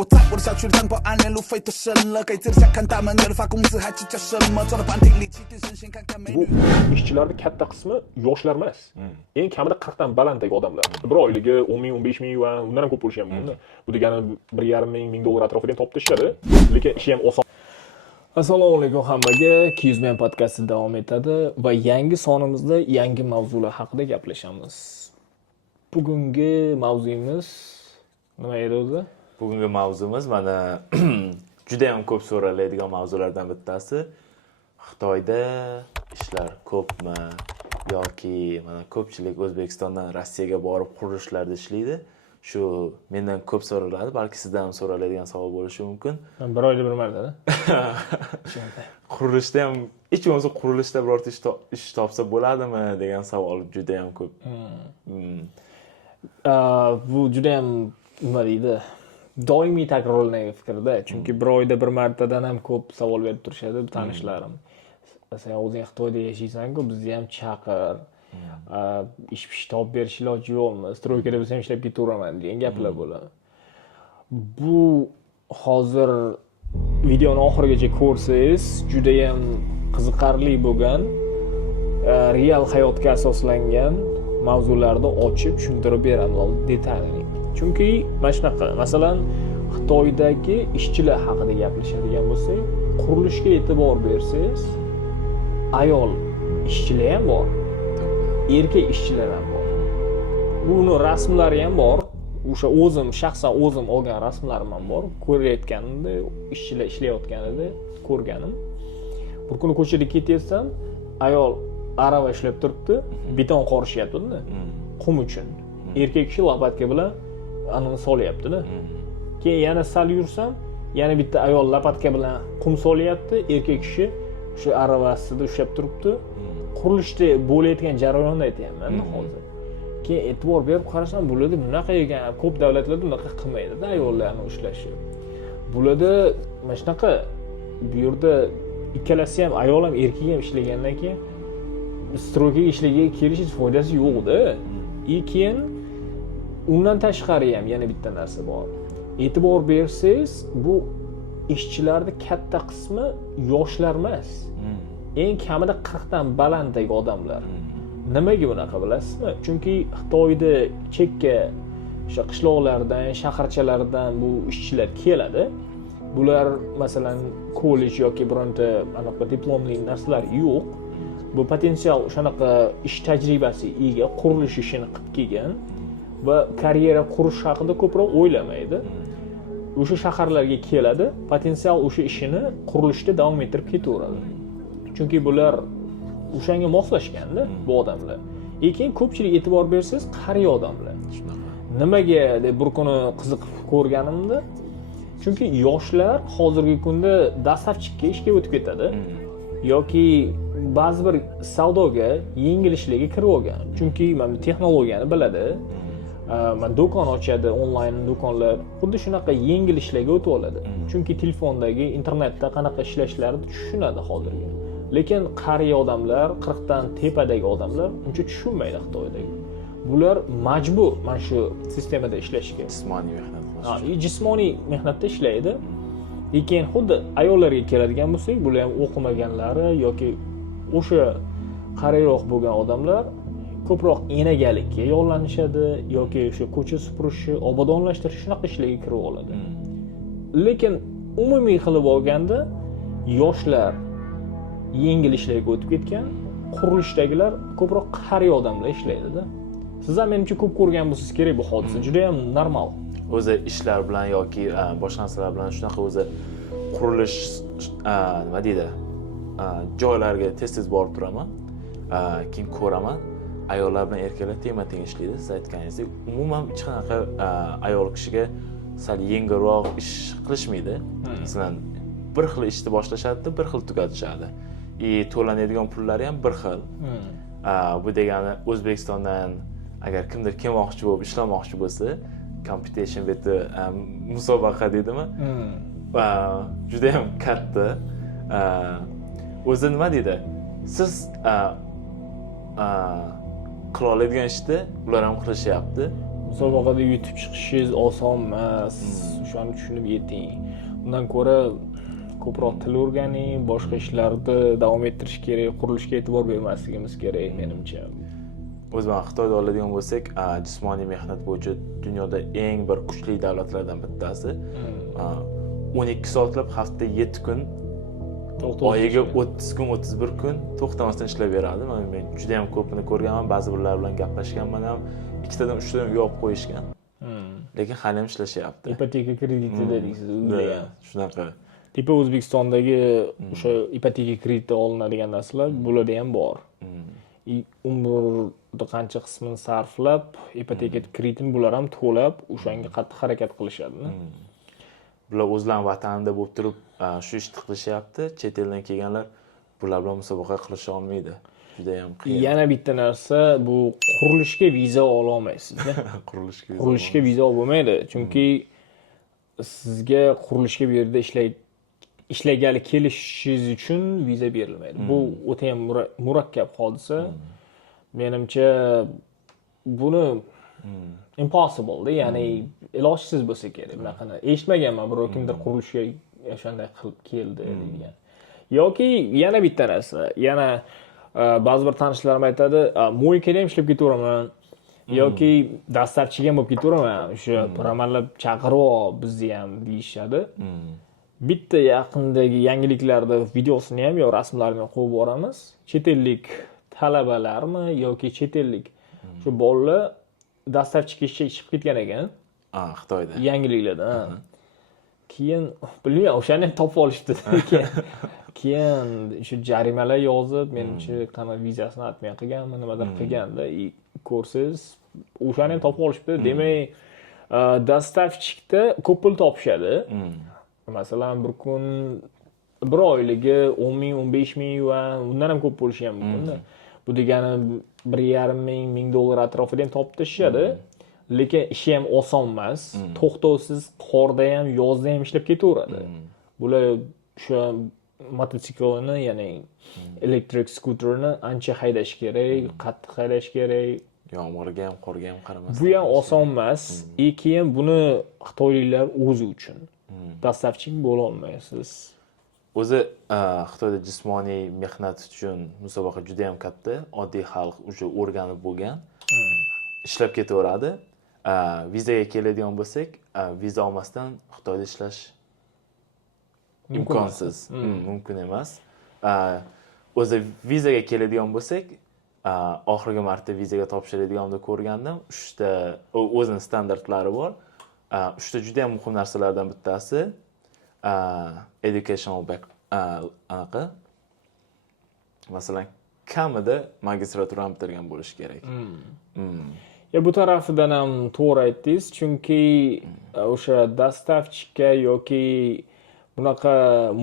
我在我的小区里当保安，连路费都省了，给自己家看大门，有人发工资还计较什么？坐到班厅里气定神闲看看美女。Bu ishchilarning katta qismi yoshlar emas. Eng kamida 40 dan balanddagi odamlar. Bir oyligi 10 ming, 15 ming va undan ham ko'p bo'lishi ham mumkin. Bu degani 1,5 ming dollar atrofida topib tashladi. Lekin ishi ham oson. Assalomu alaykum hammaga. 200 men podkasti davom etadi va yangi sonimizda yangi mavzular haqida gaplashamiz. Bugungi mavzuyimiz nima edi o'zi? Bugungi mavzumiz mana juda ham ko'p so'raladigan mavzulardan bittasi. Xitoyda ishlar ko'pmi yoki mana ko'pchilik O'zbekistondan Rossiyaga borib qurilishlarda ishlaydi. Shu mendan ko'p so'raladi, balki sizdan ham so'raladigan savol bo'lishi mumkin. Bir oyda bir marta. Qurilishda ham hech bo'lmasa qurilishda birorta ish topsa bo'ladimi degan savol juda ham ko'p. Bu juda ham nima deydi? Doimiy takrorlangan fikrda, chunki bir oyda bir martadan ham ko'p savol berib turishadi tanishlarim. Sen o'zing Xitoyda yashaysan-ku, bizni ham chaqir. Ish topib berish iloji yo'qmi? Stroykada bo'lsam ishlab ketaveraman degan gaplar bo'ladi. Bu hozir videoni oxirigacha ko'rsangiz, juda ham qiziqarli bo'lgan, real hayotga asoslangan mavzularni ochib tushuntirib beraman detalli. Chunki mana shunaqa, masalan, Xitoydagi ishchilar haqida gaplashadigan bo'lsak, qurilishga e'tibor bersangiz, ayol ishchilar ham bor, erkak ishchilar ham bor. Buni rasmlari ham bor. O'sha shaxsan o'zim olgan rasmlarim ham bor. Ko'rayotganimda, ishchilar ishlayotganida ko'rganim. Bir kuni ko'chada ketyapsam, ayol arava ishlab turibdi, beton qorishyapti-da, qum uchun. Erkak kishi lopatka bilan anini solyapti-da. Keyin yana sal yursam, yana bitta ayol lopatka bilan qum solyapti, erkak kishi o'sha aravasida ushlab turibdi. Qurilishda bo'layotgan jarayonni aytyapman hozir. Keyin e'tibor berib qarasam, bularda bunaqa ekan, ko'p davlatlarda bunaqa qilmaydi-da ayollarni ushlashi. Bularda mana shunaqa bu yerda ikkalasi ham, ayol ham erkak ham ishlagandan keyin stroykaga ishlashga kelish foydasi yo'q-da. Keyin undan tashqari ham yana bitta narsa bor. E'tibor bersangiz, bu ishchilarning katta qismi yoshlar emas. Eng kamida 40 dan balanddagi odamlar. Nimaga bunaqa bilasizmi? Chunki Xitoyda chekka o'sha qishloqlardan, shaharchalardan bu ishchilar keladi. Bular masalan kollej yoki bironta anaqa diplomli narsalar yo'q. Bu potensial o'shanaqa ish tajribasi ega, qurilish ishini qilib kelgan va karyera qurish haqida ko'proq o'ylamaydi. O'sha shaharlarga keladi, potensial o'sha ishini qurilishda davom ettirib ketaveradi. Chunki bular o'shanga moslashganda bu odamlar. Lekin ko'pchilik e'tibor bersangiz, qariya odamlar. Nimaga deb bir kuni qiziqib ko'rganimda, chunki yoshlar hozirgi kunda dastavchikka ishga o'tib ketadi yoki ba'zi bir savdoga, yengil ishlarga kirib olgan. Chunki mana texnologiyani biladi. Mana do'kon ochadi, onlayn do'konlar. Xuddi shunaqa yengil ishlarga o'tib oladi. Chunki telefondagi, internetda qanaqa ishlashlarini tushunadi hozirgi. Lekin qariya odamlar, 40 dan tepadagi odamlar uncha tushunmaydi Xitoydagi. Bular majbur mana shu sistemada ishlashga. Jismoniy mehnat qilish. Jismoniy mehnatda ishlaydi. Lekin xuddi ayollarga keladigan bo'lsak, bular ham o'qimaganlari yoki o'sha qariroq bo'lgan odamlar ko'proq enagalikka yo'llanishadi yoki o'sha ko'cha supurishi, obodonlashtirish shunaqa ishlarga kirib oladi. Lekin umumiy qilib olganda yoshlar yengil ishlarga o'tib ketgan, qurilishdagilar ko'proq qariya odamlar ishlaydi-da. Siz ham menimcha ko'p ko'rgan bo'lsangiz kerak bu hodisa. Juda ham normal. O'zi ishlar bilan yoki boshqa narsalar bilan shunaqa o'zi qurilish nima deydi? Joylarga tez-tez borib turaman. Keyin ko'raman, ayollar bilan erkaklar teng-teng ishlaydi. Siz aytganingizdek, umuman hech qanaqa ayol kishiga sal yengilroq ish qilishmaydi. Masalan, bir xil ishni boshlashadi, bir xil tugatishadi. To'lanadigan pullari ham bir xil. Bu degani O'zbekistondan agar kimdir kelmoqchi bo'lib, ishlamoqchi bo'lsa, competition beti musobaqa deydimi? Juda ham katta. O'zi nima deydi? Siz qila oladigan ishni ular ham qilishyapti. musobaqada yutib chiqishingiz oson emas. O'shani tushunib yeting. Undan ko'ra ko'proq til o'rganing, boshqa ishlarda davom ettirish kerak, qurilishga e'tibor bermasligimiz kerak menimcha. O'zbekiston Xitoyda oladigan bo'lsak, jismoniy mehnat bo'yicha dunyoda eng bir kuchli davlatlardan bittasi. 12 soatlab haftada 7 kun, oyiga 30 kun, 31 kun to'xtamasdan ishlab beradi. Men juda ham ko'pini ko'rganman, ba'zi birlar bilan gaplashganman ham, ikkitadan 3tadan uy olib qo'yishgan. Lekin hali ham ishlashyapti. Ipoteka krediti deysiz, uyda ham. Shunaqa. Tipa O'zbekistondagi o'sha ipoteka krediti olinadigan narsalar bularda ham bor. Umrda qancha qismini sarflab, ipoteka kreditini bular ham to'lab, o'shanga qattiq harakat qilishadi. Bular o'zlarining vatanida bo'lib turib, shu ishni qilishyapti. Chet eldan kelganlar bular bilan musobaqa qilisha olmaydi. Juda ham qiyin. Yana bitta narsa, bu qurilishga viza ola olmaysiz. Qurilishga viza bo'lmaydi, chunki sizga qurilishga bu yerda ishlagali kelishingiz uchun viza berilmaydi. Bu o'ta ham murakkab hodisa. Menimcha buni impossible, ya'ni ilojsiz bo'lsa kerak. Bunaqani eshitmaganman biror kimdir qurilishga o'shanday qilib keldi degan. Yoki yana bitta narsa, yana ba'zi bir tanishlarim aytadi, mo'ykada ham ishlab ketaveraman yoki dastarchiga ham bo'lib ketaveraman, o'sha amallab chaqirib bizni ham deyishadi. Bitta yaqindagi yangiliklarda videosini ham yo rasmlarini qo'yib boramiz. Chet ellik talabalarmi yoki chet ellik shu bolalar dastarchiga chiqib ketgan ekan. Xitoyda. Yangiliklarda. Keyin bilmayman, o'shani ham topib olishdi. Keyin shu jarimalar yozib, menimcha qana vizasini atmay qilganmi, nimadir qilganda, ko'rsiz, o'shani ham topib olishdi. Demak, dastavchikda ko'p pul topishadi. Masalan, bir kun bir oyligi 10 ming, 15 ming yuan, undan ham ko'p bo'lishi ham mumkin. Bu degani 1,5 ming, $1000 atrofida ham topib tashishadi. Lekin ishi ham oson emas. To'xtovsiz qorda ham, yozda ham ishlab ketaveradi. Bular o'sha mototsiklni, ya'ni elektrik skuterni ancha haydash kerak, qattiq haydash kerak. Yomg'irga ham, qorga ham qaramasdan. Bu ham oson emas. Keyin buni xitoyliklar o'zi uchun dastavchik bo'la olmaysiz. O'zi Xitoyda jismoniy mehnat uchun musobaqa juda ham katta. Oddiy xalq o'sha o'rganib bo'lgan, ishlab ketaveradi. Vizaga keladigan bo'lsak, viza olmasdan Xitoyda ishlash imkonsiz, mumkin emas. O'zi vizaga keladigan bo'lsak, oxirgi marta vizaga topshiradiganimda ko'rgandim, 3 ta o'zining standartlari bor. 3 ta juda ham muhim narsalardan bittasi educational anaqa. Masalan, kamida magistraturani bitirgan bo'lish kerak. Bu tarafidan ham to'g'ri aytdingiz, chunki o'sha dastavchikka yoki bunaqa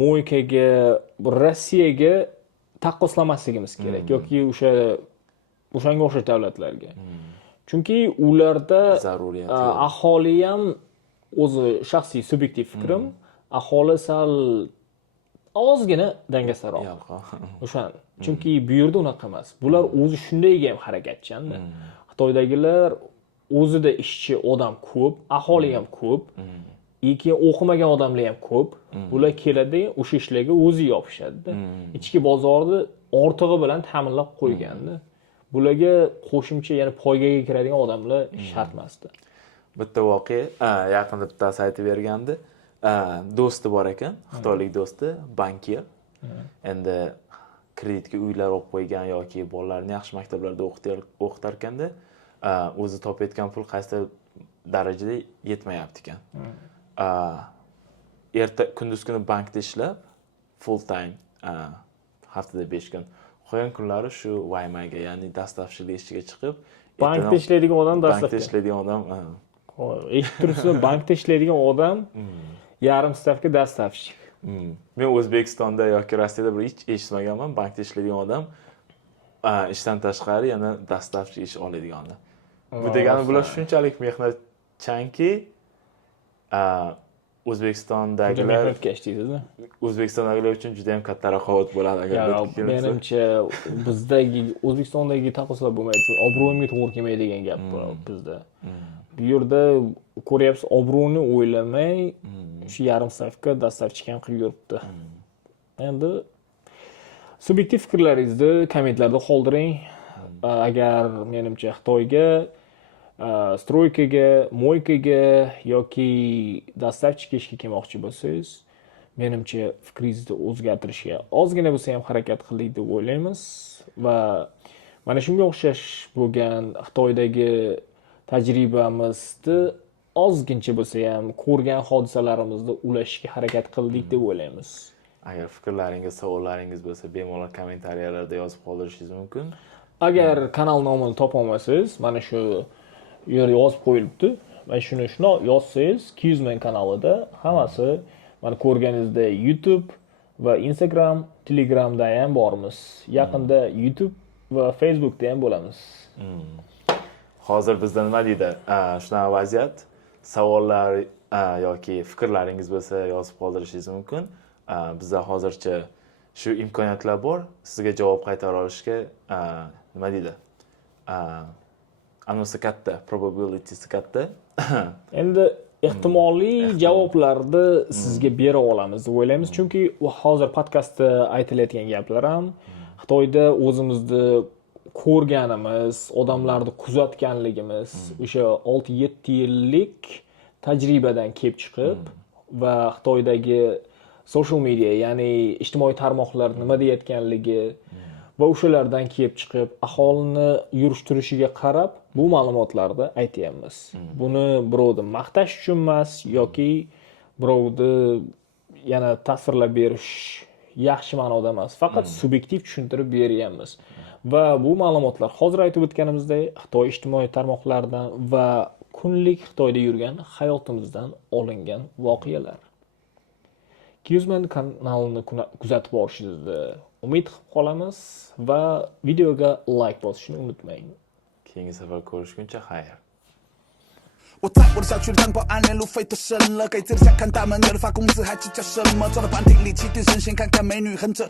mo'ykaga Rossiyaga taqqoslamasligimiz kerak yoki o'shanga o'xshash davlatlarga. Chunki ularda aholi ham, o'zi shaxsiy subyektiv fikrim, aholi sal ozgina dangasaro. O'shan. Chunki bu yerda unaqa emas. Bular o'zi shundayga ham harakatchan-da. Xitoydagilar o'zida ishchi odam ko'p, aholi ham ko'p, keyin o'qimagan odamlar ham ko'p. Bular keladi, o'sha ishlarga o'zi yopishadi. Ichki bozorni ortig'i bilan ta'minlab qo'yganda. Bularga qo'shimcha, ya'ni poygaga kiradigan odamlar shart emasdi. Bitta voqea, yaqinda bittasi aytib bergandi. Do'sti bor ekan, xitoylik do'sti, bankier. Endi kreditga uylar olib qo'ygan yoki bolalarni yaxshi maktablarda o'qitar ekanda, o'zi topayotgan pul qaysi darajada yetmayapti ekan. Kunduz kuni bankda ishlab, full time, haftada 5 kun. Qolgan kunlari shu Waymaga, ya'ni dastavchilik ishiga chiqib, bankda ishlaydigan odam bankda ishlaydigan odam, eshitib turibsiz, bankda ishlaydigan odam yarim stavka dastavchik. Men O'zbekistonda yoki Rossiyada bir hech eshitmaganman, bankda ishlaydigan odam ishdan tashqari yana dastavchi ish oladiganlar. Bu degani bular shunchalik mehnatchanki, O'zbekistondagilar mehnatkash deysiz-da. O'zbekistondagilar uchun juda ham katta raqobat bo'ladi agar Yo'q, menimcha bizdagi O'zbekistondagi taqqoslar bo'lmaydi. Obro'yimga to'g'ri kelmaydigan gap bu bizda. Bu yerda ko'ryapsiz, obro'ni o'ylamay shu yarim safka dastavchik ham qilib yuribdi. Endi subyektiv fikrlaringizni kommentlarda qoldiring. Agar menimcha Xitoyga, stroykaga, moykaga yoki dastavchikga ishga kelmoqchi bo'lsangiz, menimcha fikringizni o'zgartirishga ozgina bo'lsa ham harakat qildik deb o'ylaymiz va mana shunga o'xshash bo'lgan Xitoydagi tajribamizni ozgincha bo'lsa ham ko'rgan hodisalarimizni ulashishga harakat qildik deb o'ylaymiz. Agar fikrlaringiz, savollaringiz bo'lsa, bemalol kommentariyalarda yozib qoldirishingiz mumkin. Agar kanal nomini topa olmasangiz, mana shu yerga yozib qo'yilibdi. Mana shuni yozsangiz, Kuzman kanalida hammasi mana ko'rganingizdek YouTube va Instagram, Telegramda ham bormiz. Yaqinda YouTube va Facebookda ham bo'lamiz. Hozir bizda nima deydi? Shunaqa vaziyat. Savollar yoki fikrlaringiz bo'lsa, yozib qoldirishingiz mumkin. Bizda hozircha shu imkoniyatlar bor. Sizga javob qaytara olishga nima deydi? Anisi katta, probabilitysi katta. Endi ehtimoliy javoblarni sizga bera olamiz deb o'ylaymiz, chunki hozir podkastda aytilayotgan gaplar ham Xitoyda o'zimizni ko'rganimiz, odamlarni kuzatganligimiz, o'sha 6-7 yillik tajribadan kelib chiqib va Xitoydagi social media, ya'ni ijtimoiy tarmoqlar nima deyotganligi va o'shalardan kelib chiqib, aholini yurish-turishiga qarab bu ma'lumotlarni aytyapmiz. Buni birovni maqtash uchun emas yoki birovni yana tasvirlab berish yaxshi ma'noda emas, faqat subyektiv tushuntirib beryapmiz. Va bu ma'lumotlar hozir aytib o'tganimizdek Xitoy ijtimoiy tarmoqlaridan va kunlik Xitoyda yurgan hayotimizdan olingan voqealar. Kuzman kanalini kuzatib borishingizni umid qilib qolamiz va videoga like bosishni unutmang. Keyingi safar ko'rishguncha xayr. 我在我的小区里当保安，连路费都升了，给自己家看大门，有人发工资还计较什么？坐到板厅里气定神闲，看看美女横着。